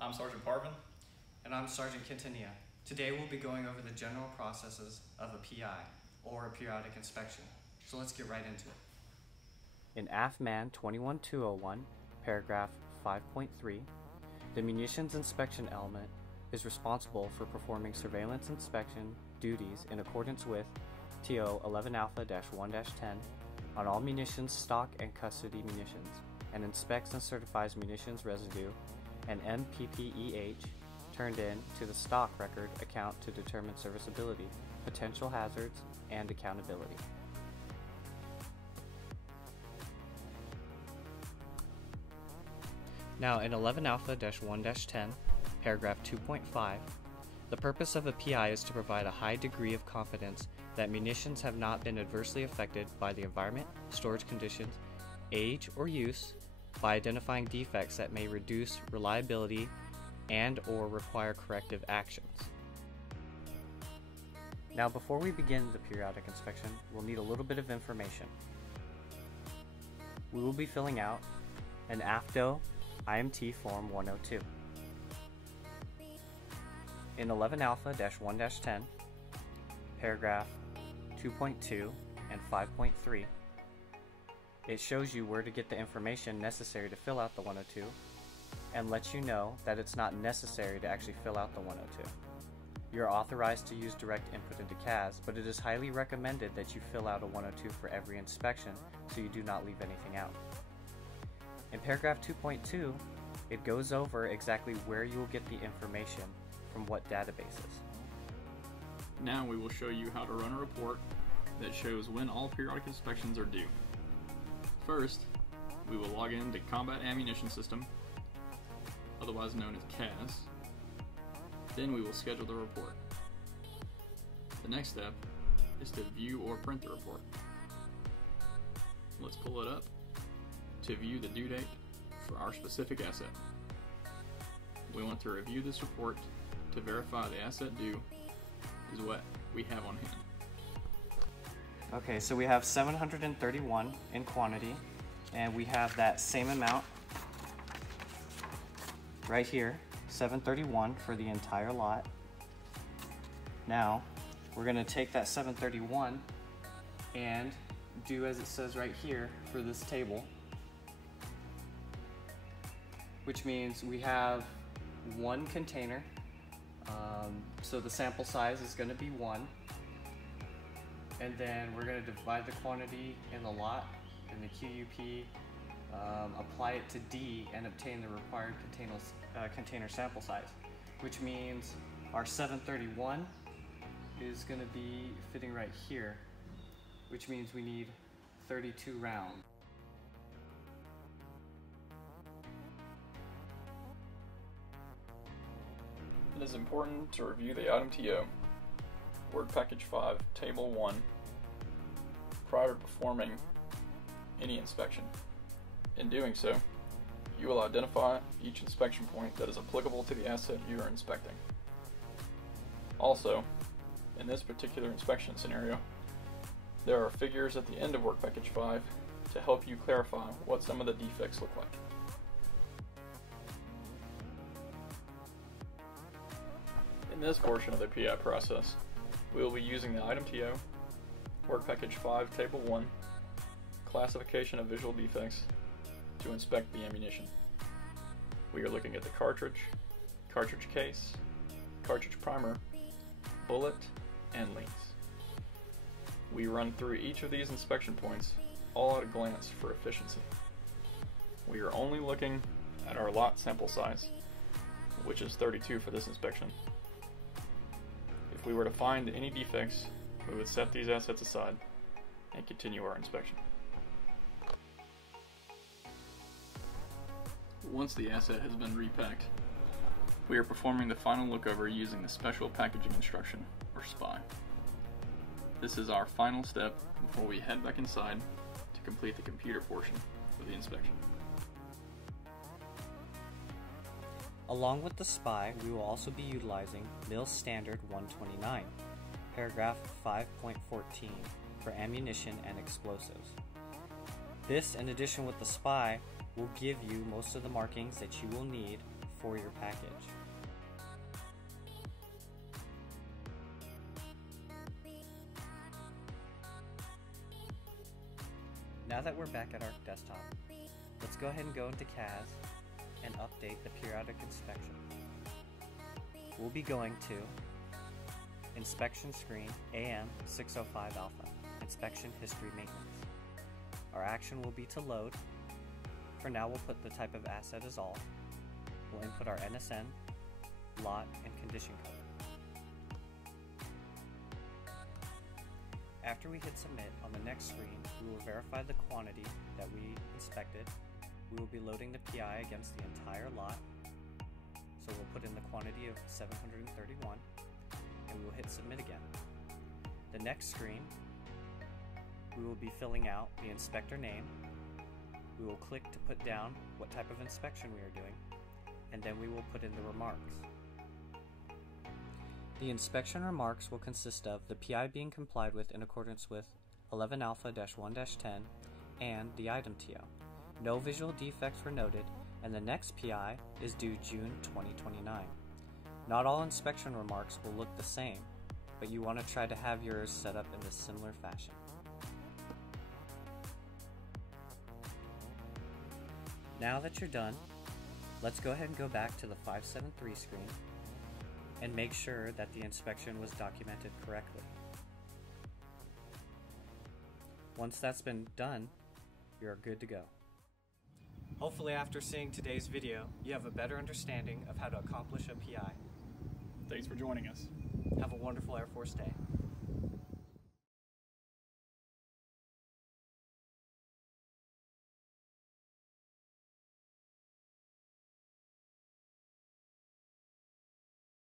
I'm Sergeant Parvin. And I'm Sergeant Quintanilla. Today we'll be going over the general processes of a PI, or a periodic inspection. So let's get right into it. In AFMAN 21201, paragraph 5.3, the munitions inspection element is responsible for performing surveillance inspection duties in accordance with TO 11 Alpha-1-10 on all munitions stock and custody munitions, and inspects and certifies munitions residue and MPPEH turned in to the stock record account to determine serviceability, potential hazards, and accountability. Now in 11 Alpha-1-10, paragraph 2.5, the purpose of a PI is to provide a high degree of confidence that munitions have not been adversely affected by the environment, storage conditions, age, or use by identifying defects that may reduce reliability and or require corrective actions. Now before we begin the periodic inspection, we'll need a little bit of information. We will be filling out an AFDO IMT Form 102. In 11 Alpha-1-10, paragraph 2.2 and 5.3, it shows you where to get the information necessary to fill out the 102 and lets you know that it's not necessary to actually fill out the 102. You're authorized to use direct input into CAS, but it is highly recommended that you fill out a 102 for every inspection so you do not leave anything out. In paragraph 2.2, it goes over exactly where you will get the information from what databases. Now we will show you how to run a report that shows when all periodic inspections are due. First, we will log in to Combat Ammunition System, otherwise known as CAS. Then we will schedule the report. The next step is to view or print the report. Let's pull it up to view the due date for our specific asset. We want to review this report to verify the asset due is what we have on hand. Okay, so we have 731 in quantity, and we have that same amount right here, 731 for the entire lot. Now, we're going to take that 731 and do as it says right here for this table, which means we have one container, so the sample size is going to be 1. And then we're going to divide the quantity in the lot and the QUP, apply it to D, and obtain the required container sample size, which means our 731 is going to be fitting right here, which means we need 32 rounds. It is important to review the item TO, Work Package 5, Table 1, prior to performing any inspection. In doing so, you will identify each inspection point that is applicable to the asset you are inspecting. Also, in this particular inspection scenario, there are figures at the end of Work Package 5 to help you clarify what some of the defects look like. In this portion of the PI process, we will be using the item TO, Work Package 5, Table 1, classification of visual defects to inspect the ammunition. We are looking at the cartridge case, cartridge primer, bullet, and links. We run through each of these inspection points all at a glance for efficiency. We are only looking at our lot sample size, which is 32 for this inspection. If we were to find any defects, we would set these assets aside and continue our inspection. Once the asset has been repacked, we are performing the final lookover using the Special Packaging Instruction, or SPI. This is our final step before we head back inside to complete the computer portion of the inspection. Along with the SPI, we will also be utilizing MIL Standard 129, paragraph 5.14 for ammunition and explosives. This, in addition with the SPI, will give you most of the markings that you will need for your package. Now that we're back at our desktop, let's go ahead and go into CAS and update the periodic inspection. We'll be going to Inspection Screen AM605 Alpha, Inspection History Maintenance. Our action will be to load. For now, we'll put the type of asset as all. We'll input our NSN, lot, and condition code. After we hit submit, on the next screen, we will verify the quantity that we inspected. We will be loading the PI against the entire lot. So we'll put in the quantity of 731, and we will hit submit again. The next screen, we will be filling out the inspector name. We will click to put down what type of inspection we are doing, and then we will put in the remarks. The inspection remarks will consist of the PI being complied with in accordance with 11 Alpha-1-10 and the item TO. No visual defects were noted, and the next PI is due June 2029. Not all inspection remarks will look the same, but you want to try to have yours set up in a similar fashion. Now that you're done, let's go ahead and go back to the 573 screen and make sure that the inspection was documented correctly. Once that's been done, you're good to go. Hopefully after seeing today's video, you have a better understanding of how to accomplish a PI. Thanks for joining us. Have a wonderful Air Force Day.